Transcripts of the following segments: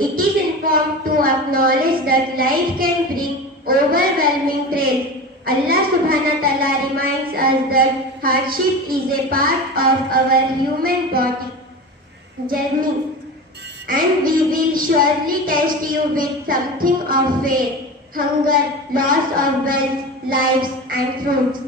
It is important to acknowledge that life can bring overwhelming trails. Allah subhanahu wa ta'ala reminds us that hardship is a part of our human body journey, and we will surely test you with something of faith, hunger, loss of wealth, lives and fruits.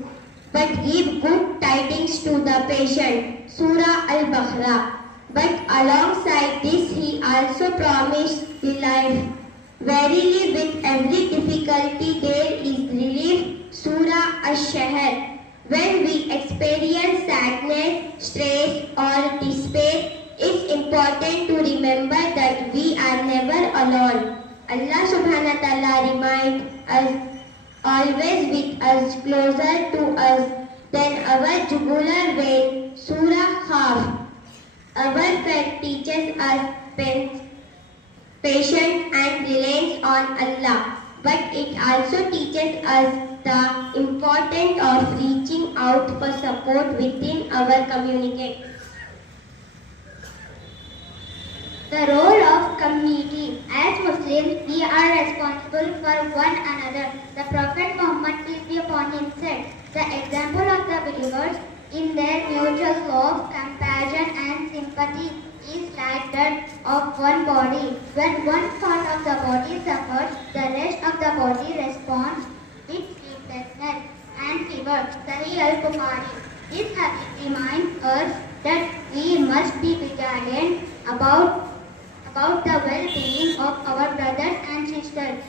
But give good tidings to the patient. Surah Al-Baqarah. But alongside this he also promised life. Verily with every difficulty there is relief. Surah Ash-Shahr. When we experience sadness, stress or despair, it's important to remember that we are never alone. Allah subhanahu wa ta'ala reminds us, always with us, closer to us than our jugular vein. Surah Qaf. Our faith teaches us patience and reliance on Allah, but it also teaches us the importance of reaching out for support within our community. The role of community. As Muslims, we are responsible for one another. The Prophet Muhammad, peace be upon him, said, the example of the believers in their mutual love, compassion and sympathy is like that of one body. When one part of the body suffers, the rest of the body responds with sleeplessness and fever. Sahih al-Bukhari. This hadith reminds us that we must be vigilant about the well-being of our brothers and sisters.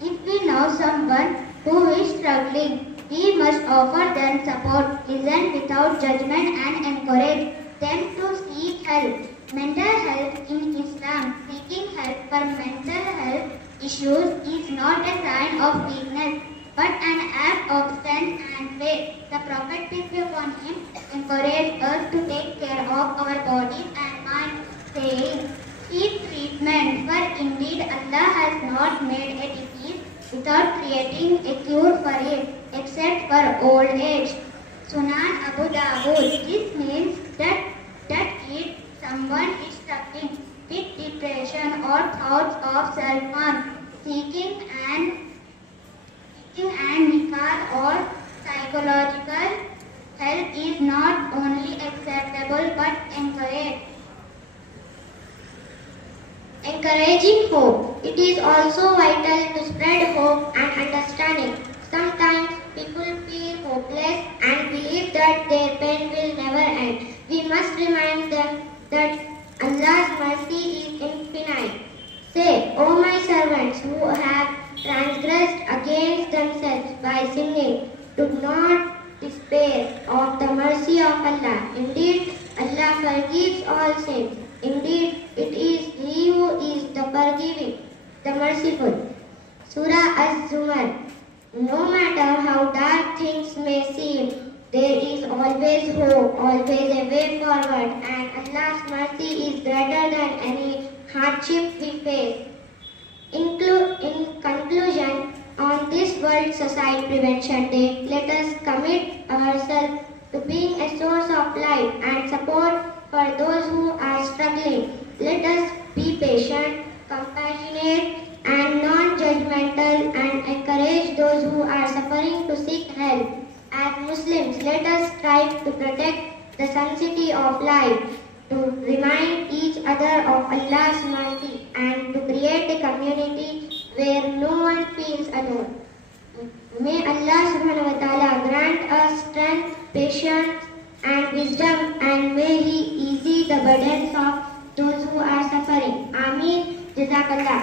If we know someone who is struggling, we must offer them support, listen without judgment and encourage them to seek help. Mental health in Islam. Seeking help for mental health issues is not a sign of weakness, but an act of strength and faith. The Prophet, peace be upon him, encouraged us to take care of our bodies and minds, saying, seek treatment, for indeed Allah has not made a disease without creating a cure for it, except for old age. Sunan Abu Dawud. This means that if someone is struggling with depression or thoughts of self-harm, seeking an nikah or psychological help is not only acceptable but encouraged. Encouraging hope. It is also vital to spread hope and understanding. Sometimes people feel hopeless and believe that their pain will never end. We must remind them that Allah's mercy is infinite. Say, O my servants who have transgressed against themselves by sinning, do not despair of the mercy of Allah. Indeed, Allah forgives all sins. Indeed, it is He who is the forgiving, the merciful. Surah Az-Zumar. No matter how dark things may seem, there is always hope, always a way forward, and Allah's mercy is greater than any hardship we face. In conclusion, on this World Suicide Prevention Day, let us commit ourselves to being a source of light and support for those who are struggling. Let us be patient, compassionate, and non-judgmental and encourage those who are suffering to seek help. As Muslims, let us strive to protect the sanctity of life, to remind each other of Allah's mercy, and to create a community where no one feels alone. May Allah subhanahu wa ta'ala grant us strength, patience, and wisdom, and may He ease the burdens of those who are suffering. Ameen. Jazakallah.